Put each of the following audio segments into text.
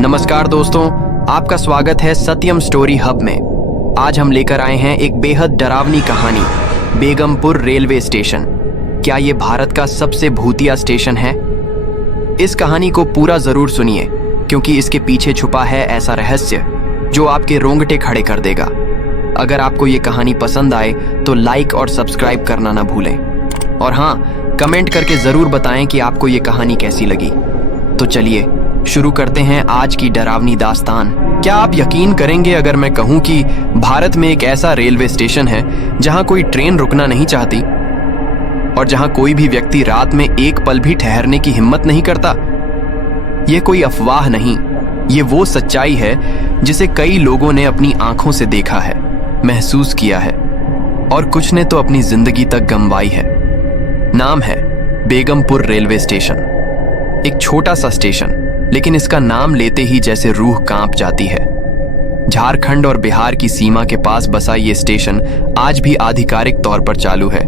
नमस्कार दोस्तों, आपका स्वागत है सत्यम स्टोरी हब में। आज हम लेकर आए हैं एक बेहद डरावनी कहानी, बेगमपुर रेलवे स्टेशन। क्या ये भारत का सबसे भूतिया स्टेशन है? इस कहानी को पूरा जरूर सुनिए, क्योंकि इसके पीछे छुपा है ऐसा रहस्य जो आपके रोंगटे खड़े कर देगा। अगर आपको ये कहानी पसंद आए तो लाइक और सब्सक्राइब करना ना भूलें। और हाँ, कमेंट करके जरूर बताएं कि आपको ये कहानी कैसी लगी। तो चलिए शुरू करते हैं आज की डरावनी दास्तान। क्या आप यकीन करेंगे अगर मैं कहूं कि भारत में एक ऐसा रेलवे स्टेशन है जहां कोई ट्रेन रुकना नहीं चाहती और जहां कोई भी व्यक्ति रात में एक पल भी ठहरने की हिम्मत नहीं करता? यह कोई अफवाह नहीं, ये वो सच्चाई है जिसे कई लोगों ने अपनी आंखों से देखा है, महसूस किया है और कुछ ने तो अपनी जिंदगी तक गंवाई है। नाम है बेगमपुर रेलवे स्टेशन। एक छोटा सा स्टेशन, लेकिन इसका नाम लेते ही जैसे रूह कांप जाती है। झारखंड और बिहार की सीमा के पास बसा ये स्टेशन आज भी आधिकारिक तौर पर चालू है,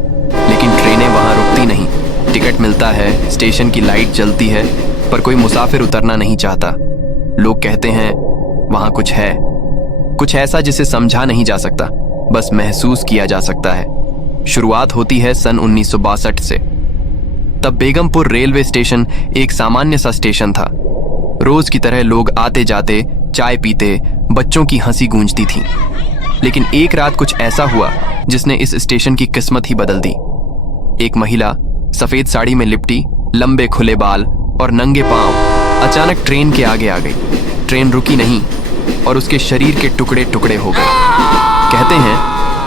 लेकिन ट्रेनें वहां रुकती नहीं। टिकट मिलता है, स्टेशन की लाइट जलती है, पर कोई मुसाफिर उतरना नहीं चाहता। लोग कहते हैं वहां कुछ है, कुछ ऐसा जिसे समझा नहीं जा सकता, बस महसूस किया जा सकता है। शुरुआत होती है सन 1962 से। तब बेगमपुर रेलवे स्टेशन एक सामान्य सा स्टेशन था। रोज की तरह लोग आते जाते, चाय पीते, बच्चों की हंसी गूंजती थी। लेकिन एक रात कुछ ऐसा हुआ जिसने इस स्टेशन की किस्मत ही बदल दी। एक महिला सफेद साड़ी में लिपटी, लंबे खुले बाल और नंगे पांव अचानक ट्रेन के आगे आ गई। ट्रेन रुकी नहीं और उसके शरीर के टुकड़े टुकड़े हो गए। कहते हैं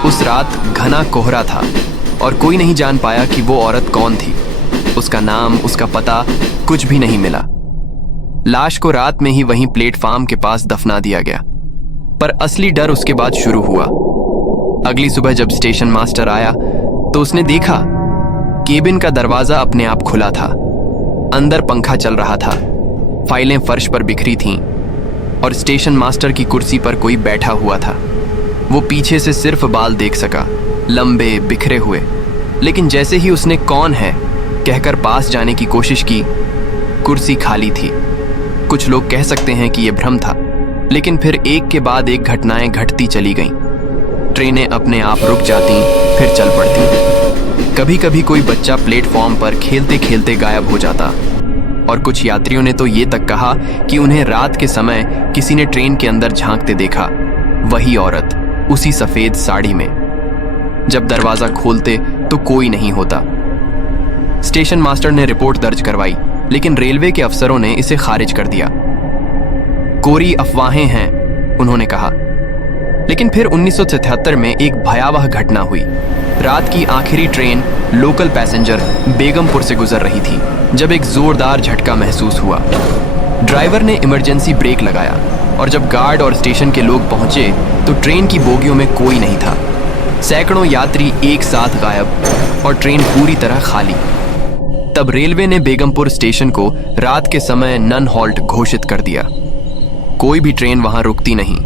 उस रात घना कोहरा था और कोई नहीं जान पाया कि वो औरत कौन थी। उसका नाम, उसका पता कुछ भी नहीं मिला। लाश को रात में ही वहीं प्लेटफार्म के पास दफना दिया गया। पर असली डर उसके बाद शुरू हुआ। अगली सुबह जब स्टेशन मास्टर आया तो उसने देखा केबिन का दरवाजा अपने आप खुला था। अंदर पंखा चल रहा था, फाइलें फर्श पर बिखरी थीं और स्टेशन मास्टर की कुर्सी पर कोई बैठा हुआ था। वो पीछे से सिर्फ बाल देख सका, लंबे बिखरे हुए। लेकिन जैसे ही उसने कौन है कहकर पास जाने की कोशिश की, कुर्सी खाली थी। कुछ लोग कह सकते हैं कि यह भ्रम था, लेकिन फिर एक के बाद एक घटनाएं घटती चली गईं। ट्रेनें अपने आप रुक जाती, फिर चल पड़ती। कभी कभी कोई बच्चा प्लेटफॉर्म पर खेलते खेलते गायब हो जाता और कुछ यात्रियों ने तो ये तक कहा कि उन्हें रात के समय किसी ने ट्रेन के अंदर झांकते देखा। वही औरत, उसी सफेद साड़ी में। जब दरवाजा खोलते तो कोई नहीं होता। स्टेशन मास्टर ने रिपोर्ट दर्ज करवाई, लेकिन रेलवे के अफसरों ने इसे खारिज कर दिया। कोरी अफवाहें हैं, उन्होंने कहा। लेकिन फिर 1977 में एक भयावह घटना हुई। रात की आखिरी ट्रेन लोकल पैसेंजर बेगमपुर से गुजर रही थी जब एक जोरदार झटका महसूस हुआ। ड्राइवर ने इमरजेंसी ब्रेक लगाया और जब गार्ड और स्टेशन के लोग पहुंचे तो ट्रेन की बोगियों में कोई नहीं था। सैकड़ों यात्री एक साथ गायब और ट्रेन पूरी तरह खाली। तब रेलवे ने बेगमपुर स्टेशन को रात के समय नन हॉल्ट घोषित कर दिया। कोई भी ट्रेन वहां रुकती नहीं।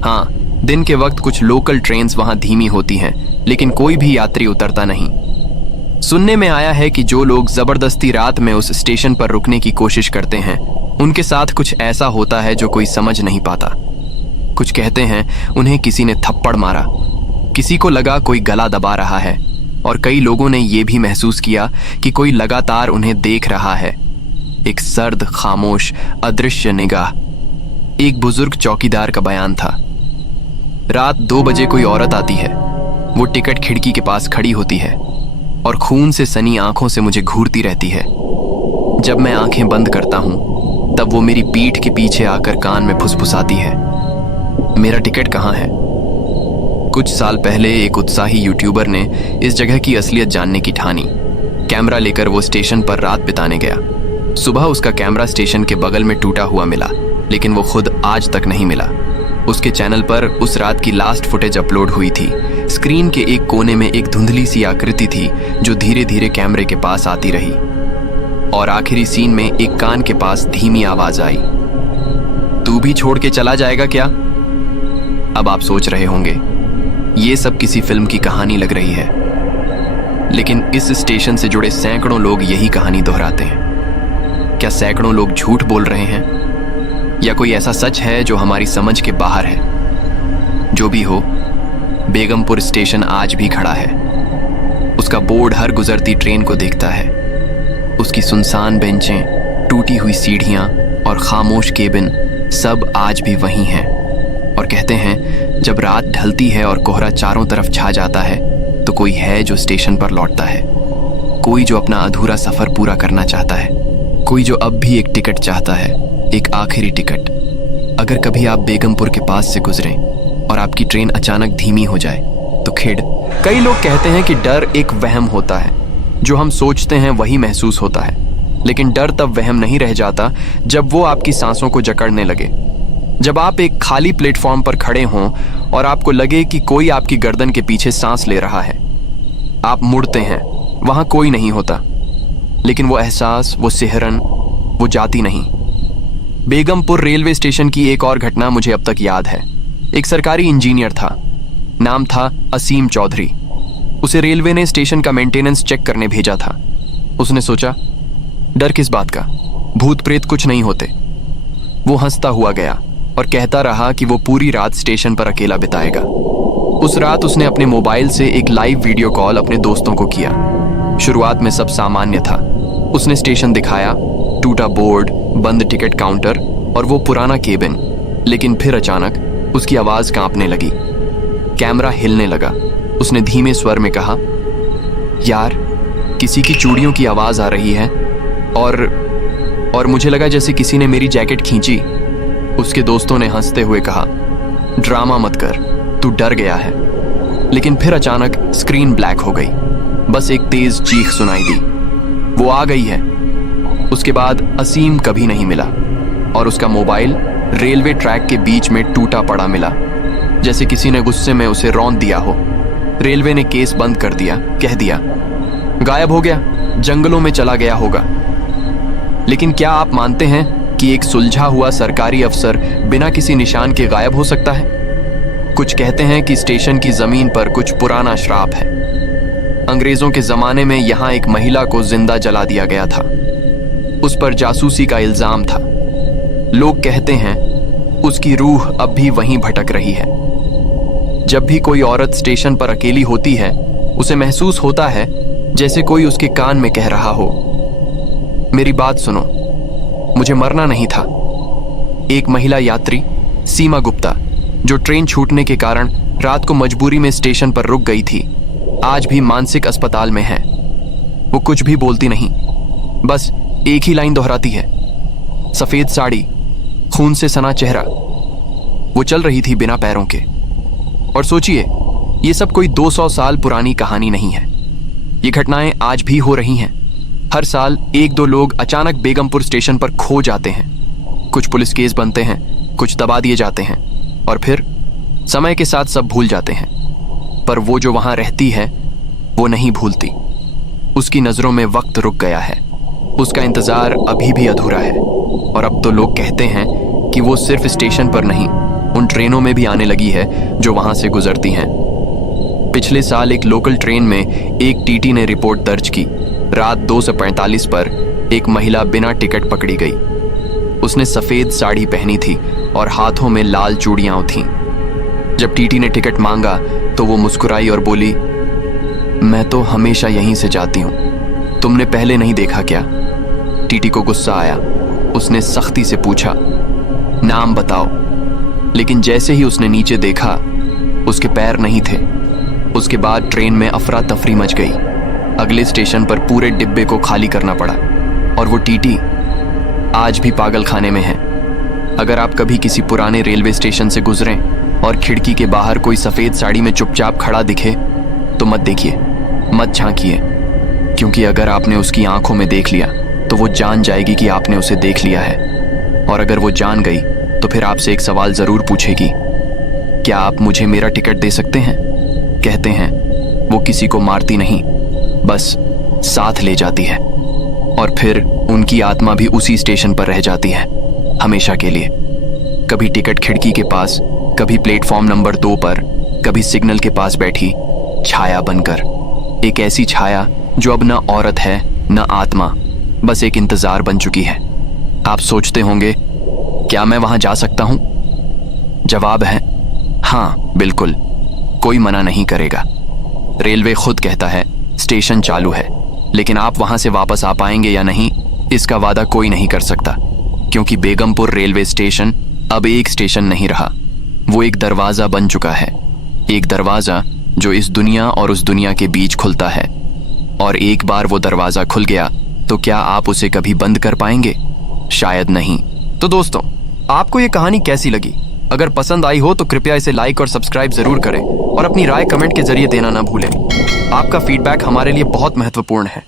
हाँ, दिन के वक्त कुछ लोकल ट्रेन्स वहां धीमी होती हैं, लेकिन कोई भी यात्री उतरता नहीं। सुनने में आया है कि जो लोग जबरदस्ती रात में उस स्टेशन पर रुकने की कोशिश करते हैं, उनके साथ कुछ ऐसा होता है जो कोई समझ नहीं पाता। कुछ कहते हैं उन्हें किसी ने थप्पड़ मारा, किसी को लगा कोई गला दबा रहा है और कई लोगों ने यह भी महसूस किया कि कोई लगातार उन्हें देख रहा है। एक सर्द, खामोश, अदृश्य निगाह। एक बुजुर्ग चौकीदार का बयान था। रात 2 बजे कोई औरत आती है। वो टिकट खिड़की के पास खड़ी होती है और खून से सनी आंखों से मुझे घूरती रहती है। जब मैं आंखें बंद करता हूं तब वो मेरी पीठ के पीछे आकर कान में फुसफुसाती है, मेरा टिकट कहाँ है? कुछ साल पहले एक उत्साही यूट्यूबर ने इस जगह की असलियत जानने की ठानी। कैमरा लेकर वो स्टेशन पर रात बिताने गया। सुबह उसका कैमरा स्टेशन के बगल में टूटा हुआ मिला, लेकिन वो खुद आज तक नहीं मिला। उसके चैनल पर उस रात की लास्ट फुटेज अपलोड हुई थी। स्क्रीन के एक कोने में एक धुंधली सी आकृति थी जो धीरे धीरे कैमरे के पास आती रही और आखिरी सीन में एक कान के पास धीमी आवाज आई, तू भी छोड़ के चला जाएगा क्या? अब आप सोच रहे होंगे ये सब किसी फिल्म की कहानी लग रही है, लेकिन इस स्टेशन से जुड़े सैकड़ों लोग यही कहानी दोहराते हैं। क्या सैकड़ों लोग झूठ बोल रहे हैं? या कोई ऐसा सच है जो हमारी समझ के बाहर है? जो भी हो, बेगमपुर स्टेशन आज भी खड़ा है। उसका बोर्ड हर गुजरती ट्रेन को देखता है। उसकी सुनसान बेंचें, टूटी हुई सीढ़ियां और खामोश केबिन सब आज भी वही हैं। और कहते हैं जब रात ढलती है और कोहरा चारों तरफ छा जाता है तो कोई है जो स्टेशन पर लौटता है, कोई जो अपना अधूरा सफर पूरा करना चाहता है, कोई जो अब भी एक टिकट चाहता है, एक आखिरी टिकट। अगर कभी आप बेगमपुर के पास से गुजरें और आपकी ट्रेन अचानक धीमी हो जाए तो खेड़। कई लोग कहते हैं कि डर एक वहम होता है, जो हम सोचते हैं वही महसूस होता है। लेकिन डर तब वहम नहीं रह जाता जब वो आपकी सांसों को जकड़ने लगे। जब आप एक खाली प्लेटफॉर्म पर खड़े हों और आपको लगे कि कोई आपकी गर्दन के पीछे सांस ले रहा है। आप मुड़ते हैं, वहां कोई नहीं होता, लेकिन वो एहसास, वो सिहरन, वो जाती नहीं। बेगमपुर रेलवे स्टेशन की एक और घटना मुझे अब तक याद है। एक सरकारी इंजीनियर था, नाम था असीम चौधरी। उसे रेलवे ने स्टेशन का मेंटेनेंस चेक करने भेजा था। उसने सोचा, डर किस बात का, भूत प्रेत कुछ नहीं होते। वो हंसता हुआ गया और कहता रहा कि वो पूरी रात स्टेशन पर अकेला बिताएगा। उस रात उसने अपने मोबाइल से एक लाइव वीडियो कॉल अपने दोस्तों को किया। शुरुआत में सब सामान्य था। उसने स्टेशन दिखाया, टूटा बोर्ड, बंद टिकट काउंटर और वो पुराना केबिन। लेकिन फिर अचानक उसकी आवाज कांपने लगी, कैमरा हिलने लगा। उसने धीमे स्वर में कहा, यार, किसी की चूड़ियों की आवाज आ रही है और मुझे लगा जैसे किसी ने मेरी जैकेट खींची। उसके दोस्तों ने हंसते हुए कहा, ड्रामा मत कर, तू डर गया है। लेकिन फिर अचानक स्क्रीन ब्लैक हो गई। बस एक तेज चीख सुनाई दी, वो आ गई है। उसके बाद असीम कभी नहीं मिला और उसका मोबाइल रेलवे ट्रैक के बीच में टूटा पड़ा मिला, जैसे किसी ने गुस्से में उसे रौंद दिया हो। रेलवे ने केस बंद कर दिया, कह दिया गायब हो गया, जंगलों में चला गया होगा। लेकिन क्या आप मानते हैं कि एक सुलझा हुआ सरकारी अफसर बिना किसी निशान के गायब हो सकता है? कुछ कहते हैं कि स्टेशन की जमीन पर कुछ पुराना श्राप है। अंग्रेजों के जमाने में यहां एक महिला को जिंदा जला दिया गया था। उस पर जासूसी का इल्जाम था। लोग कहते हैं उसकी रूह अब भी वहीं भटक रही है। जब भी कोई औरत स्टेशन पर अकेली होती है, उसे महसूस होता है जैसे कोई उसके कान में कह रहा हो, मेरी बात सुनो, मुझे मरना नहीं था। एक महिला यात्री, सीमा गुप्ता, जो ट्रेन छूटने के कारण रात को मजबूरी में स्टेशन पर रुक गई थी, आज भी मानसिक अस्पताल में है। वो कुछ भी बोलती नहीं, बस एक ही लाइन दोहराती है, सफेद साड़ी, खून से सना चेहरा। वो चल रही थी बिना पैरों के। और सोचिए, ये सब कोई 200 साल पुरानी कहानी नहीं है। ये घटनाएं आज भी हो रही हैं। हर साल 1-2 लोग अचानक बेगमपुर स्टेशन पर खो जाते हैं। कुछ पुलिस केस बनते हैं, कुछ दबा दिए जाते हैं और फिर समय के साथ सब भूल जाते हैं। पर वो जो वहां रहती है, वो नहीं भूलती। उसकी नजरों में वक्त रुक गया है। उसका इंतजार अभी भी अधूरा है। और अब तो लोग कहते हैं कि वो सिर्फ स्टेशन पर नहीं, उन ट्रेनों में भी आने लगी है जो वहां से गुजरती हैं। पिछले साल एक लोकल ट्रेन में एक टीटी ने रिपोर्ट दर्ज की। रात 2:45 पर एक महिला बिना टिकट पकड़ी गई। उसने सफेद साड़ी पहनी थी और हाथों में लाल चूड़ियां थीं। जब टीटी ने टिकट मांगा तो वो मुस्कुराई और बोली, मैं तो हमेशा यहीं से जाती हूं, तुमने पहले नहीं देखा क्या? टीटी को गुस्सा आया। उसने सख्ती से पूछा, नाम बताओ। लेकिन जैसे ही उसने नीचे देखा, उसके पैर नहीं थे। उसके बाद ट्रेन में अफरा तफरी मच गई। अगले स्टेशन पर पूरे डिब्बे को खाली करना पड़ा और वो टीटी आज भी पागल खाने में है। अगर आप कभी किसी पुराने रेलवे स्टेशन से गुजरें और खिड़की के बाहर कोई सफेद साड़ी में चुपचाप खड़ा दिखे तो मत देखिए, मत झांकिए, क्योंकि अगर आपने उसकी आंखों में देख लिया तो वो जान जाएगी कि आपने उसे देख लिया है। और अगर वो जान गई तो फिर आपसे एक सवाल जरूर पूछेगी, क्या आप मुझे मेरा टिकट दे सकते हैं? कहते हैं वो किसी को मारती नहीं, बस साथ ले जाती है। और फिर उनकी आत्मा भी उसी स्टेशन पर रह जाती है, हमेशा के लिए। कभी टिकट खिड़की के पास, कभी प्लेटफॉर्म नंबर 2 पर, कभी सिग्नल के पास बैठी छाया बनकर। एक ऐसी छाया जो अब न औरत है न आत्मा, बस एक इंतजार बन चुकी है। आप सोचते होंगे, क्या मैं वहां जा सकता हूं? जवाब है हाँ, बिल्कुल, कोई मना नहीं करेगा। रेलवे खुद कहता है स्टेशन चालू है, लेकिन आप वहां से वापस आ पाएंगे या नहीं, इसका वादा कोई नहीं कर सकता, क्योंकि बेगमपुर रेलवे स्टेशन अब एक स्टेशन नहीं रहा, वो एक दरवाजा बन चुका है। एक दरवाजा जो इस दुनिया और उस दुनिया के बीच खुलता है, और एक बार वो दरवाजा खुल गया तो क्या आप उसे कभी बंद कर पाएंगे? शायद नहीं। तो दोस्तों, आपको ये कहानी कैसी लगी? अगर पसंद आई हो तो कृपया इसे लाइक और सब्सक्राइब जरूर करें और अपनी राय कमेंट के जरिए देना ना भूलें। आपका फीडबैक हमारे लिए बहुत महत्वपूर्ण है।